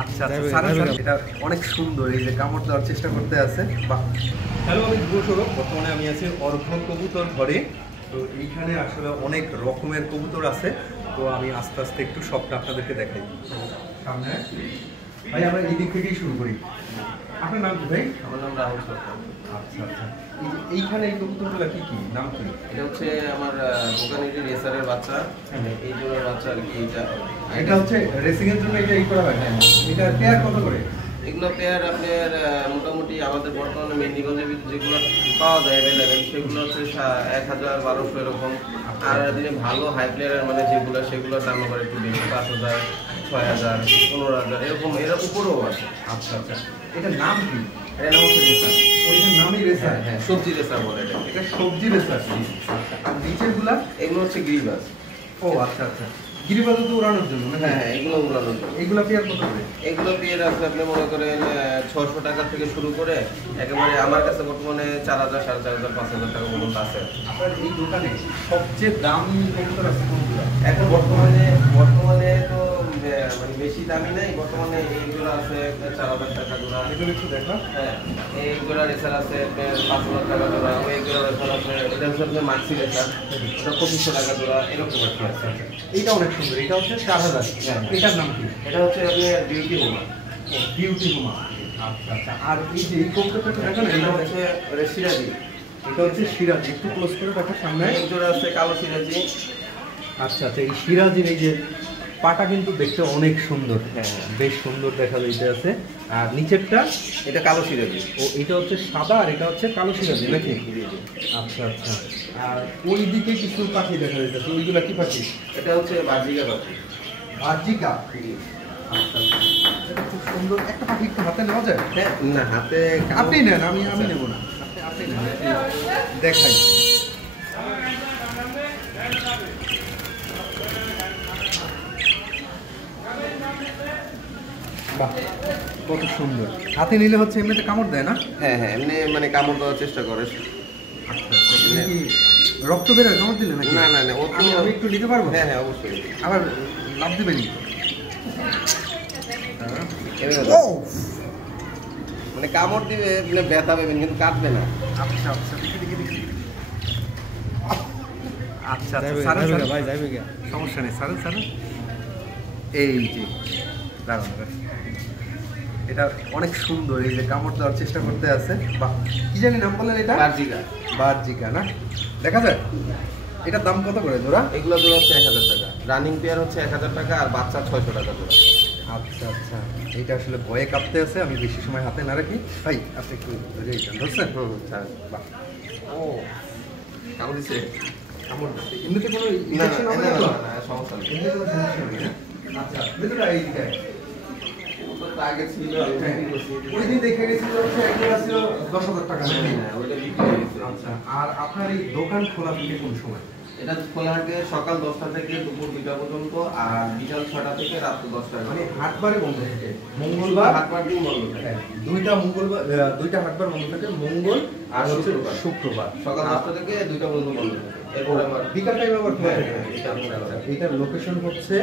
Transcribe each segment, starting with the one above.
আচ্ছা এটা অনেক সুন্দর, এই যে কামড় দেওয়ার চেষ্টা করতে আছে। বাহ। হ্যালো, আমি ধ্রুব সৌরভ। বর্তমানে আমি আছি অর্ঘ্য কবুতর ঘরে। তো এইখানে আসলে অনেক রকমের কবুতর আছে। তো আমি আস্তে আস্তে একটু সবটা আপনাদেরকে দেখাই। সামনে ভাই আমরা এই দিক থেকেই শুরু করি। আপনার নাম কি ভাই? আমার নাম রাহুল সরকার। আচ্ছা আচ্ছা, এইখানে এই কবুতরগুলো কি কি নাম কি? এটা হচ্ছে আমার দোকানের রেসারের বাচ্চা, এই জোড়ার বাচ্চা আর কি। এটা হচ্ছে রেসিং এর জন্য এটা এই করা হয়। এটা পেয়ার কত করে? এগুলো পেয়ার আপনার মোটামুটি আমাদের বর্তমানে মেদিনীগঞ্জে যেগুলো পাওয়া যায় অ্যাভেলেবেল সেগুলো হচ্ছে 1000, 1200 এরকম। আর দিনে ভালো হাই প্লেয়ারের মানে যেগুলো সেগুলোর দাম আবার একটু বেশি, 5000, 6000, 15000 এরকম, এর উপরেও আছে। আচ্ছা আচ্ছা, এটার নাম কি? এটার নাম হচ্ছে রেসার। ওইটার নামই রেসার? হ্যাঁ, সবজি রেসার বলে এটা। এটা সবজি রেসার। আর নিচেরগুলা? এগুলো হচ্ছে গ্রিবাস। ও আচ্ছা আচ্ছা, গিরিবাজ তো উড়ানোর জন্য? হ্যাঁ, এগুলো উড়ানোর জন্য। এগুলো পেয়ার কত করে? এগুলো পেয়ার আছে আপনি মনে করেন 600 টাকা থেকে শুরু করে একেবারে আমার কাছে বর্তমানে 4000, 4500, 5000 টাকা পর্যন্ত আছে। আপনার এই দোকানে সবচেয়ে দামি কবুতর আছে কোনগুলো? এখন বর্তমানে তো মানে বেশি দামি নাই। বর্তমানে এইগুলো আছে 4000 টাকা জোড়া। এগুলো একটু দেখা। হ্যাঁ, এইগুলো রেসার আছে 5000 টাকা জোড়া। এইগুলো রেসার আছে, এটা হচ্ছে আপনার মাক্সি রেসার, এটা 2500 টাকা জোড়া, এরকম আর কি আছে। এইটা অনেক সুন্দর, এটা হচ্ছে 4000। হ্যাঁ, এটার নাম কি? এটা হচ্ছে আপনার বিউটি হোমা। বিউটি হোমা। আচ্ছা আচ্ছা, আর এই যে এই কবুতরটা দেখেন, এটা হচ্ছে সিরাজি। এটা হচ্ছে সিরাজি। একটু ক্লোজ করে রাখো সামনে। এক জোড়া আছে কালো সিরাজি। আচ্ছা আচ্ছা, এই সিরাজির এই যে পাটা কিন্তু দেখতে অনেক সুন্দর। হ্যাঁ, বেশ সুন্দর দেখা যাইতে আছে। আর নিচেরটা? এটা কালো সিরাজি। ও, এটা হচ্ছে সাদা আর এটা হচ্ছে কালো সিরাজি নাকি? আচ্ছা আচ্ছা, আর ওই দিকে কিছু পাখি দেখা যাইতেছে, ওইগুলা কি পাখি? এটা হচ্ছে বাজিকা পাখি। বাজিকা। আচ্ছা আচ্ছা, এটা খুব সুন্দর একটা পাখি। একটু হাতে নেওয়া যায়? হ্যাঁ, না হাতে আপনি নেন, আমি নেব না। আপনি নেন, দেখাই। বাহ, কত সুন্দর। হাতে নিলে হচ্ছে এমনিতে কামড় দেয় না? হ্যাঁ হ্যাঁ, এমনি মানে কামড় দেওয়ার চেষ্টা করে। রক্ত বেরোয় কামড় দিলে নাকি? না না না, আমি একটু নিতে পারবো? হ্যাঁ হ্যাঁ, অবশ্যই। আবার লাভ দেবেন? মানে কামড় দিবে, মানে ব্যথা পাবেন কিন্তু কাটবে না। আচ্ছা আচ্ছা, দেখি। আচ্ছা ভাই, যাইবে কে? সমস্যা নেই, সারেন। এই যে দাঁড়ান, এটা অনেক সুন্দর, এই যে কামড় দেওয়ার চেষ্টা করতে আছে। বাহ, কি জানি নাম বললেন এটা? বাজিকা না? দেখা যায়। এটার দাম কত করে জোড়া? এগুলো জোড়া হচ্ছে 1000 টাকা। রানিং পেয়ার হচ্ছে 1000 টাকা আর বাচ্চা 600 টাকা জোড়া। আচ্ছা আচ্ছা, এটা আসলে ভয়ে কাঁপতে আছে, আমি বেশি সময় হাতে না রাখি। ভাই আপনি একটু ধরছেন? বাহ, ও কামড় দিছে? কামড় দিচ্ছে। এমনিতে কোনো ইনজেকশন হবে না? না, সমস্যা নেই। এমনিতে কোনো সমস্যা নেই না? আচ্ছা, ভেতরে এই দিকে আগে ছিল, ওই দিন দেখে গেছিল হচ্ছে একটা ছিল 10,000 টাকা। হ্যাঁ, ওইটা বিক্রি হয়ে গেছে। আচ্ছা, আর আপনার এই দোকান খোলা থেকে কোন সময়? এটা খোলা থাকে সকাল 10টা থেকে দুপুর 2টা পর্যন্ত, আর বিকাল 6টা থেকে রাত 10টা। মানে হাটবারে বন্ধ থাকে? মঙ্গলবার হাটবার দিন বন্ধ থাকে। দুইটা মঙ্গলবার, দুইটা হাটবার বন্ধ থাকে, মঙ্গল আর হচ্ছে শুক্রবার। সকাল 10টা থেকে 2টা পর্যন্ত বন্ধ থাকে। এরপর আবার বিকাল টাইমে আবার খোলা থাকে। এটা এটার লোকেশন হচ্ছে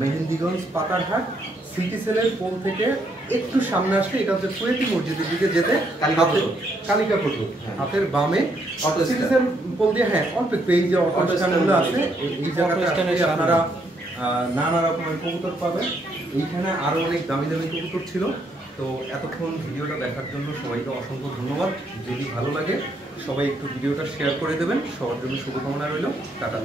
মেহেন্দিগঞ্জ পাতারহাট সিটি সেলের পোল থেকে একটু সামনে আসলে এটা হচ্ছে কুয়েতি মসজিদের দিকে যেতে কালিকা পটু হাতের বামে সিটি সেল পোল দিয়ে। হ্যাঁ, অল্প একটু এই যে অটো স্ট্যান্ডগুলো আছে, এই জায়গাটা আপনারা নানা রকমের কবুতর পাবেন। এইখানে আরো অনেক দামি দামি কবুতর ছিল। তো এতক্ষণ ভিডিওটা দেখার জন্য সবাইকে অসংখ্য ধন্যবাদ। যদি ভালো লাগে সবাই একটু ভিডিওটা শেয়ার করে দেবেন। সবার জন্য শুভকামনা রইল। টাটা।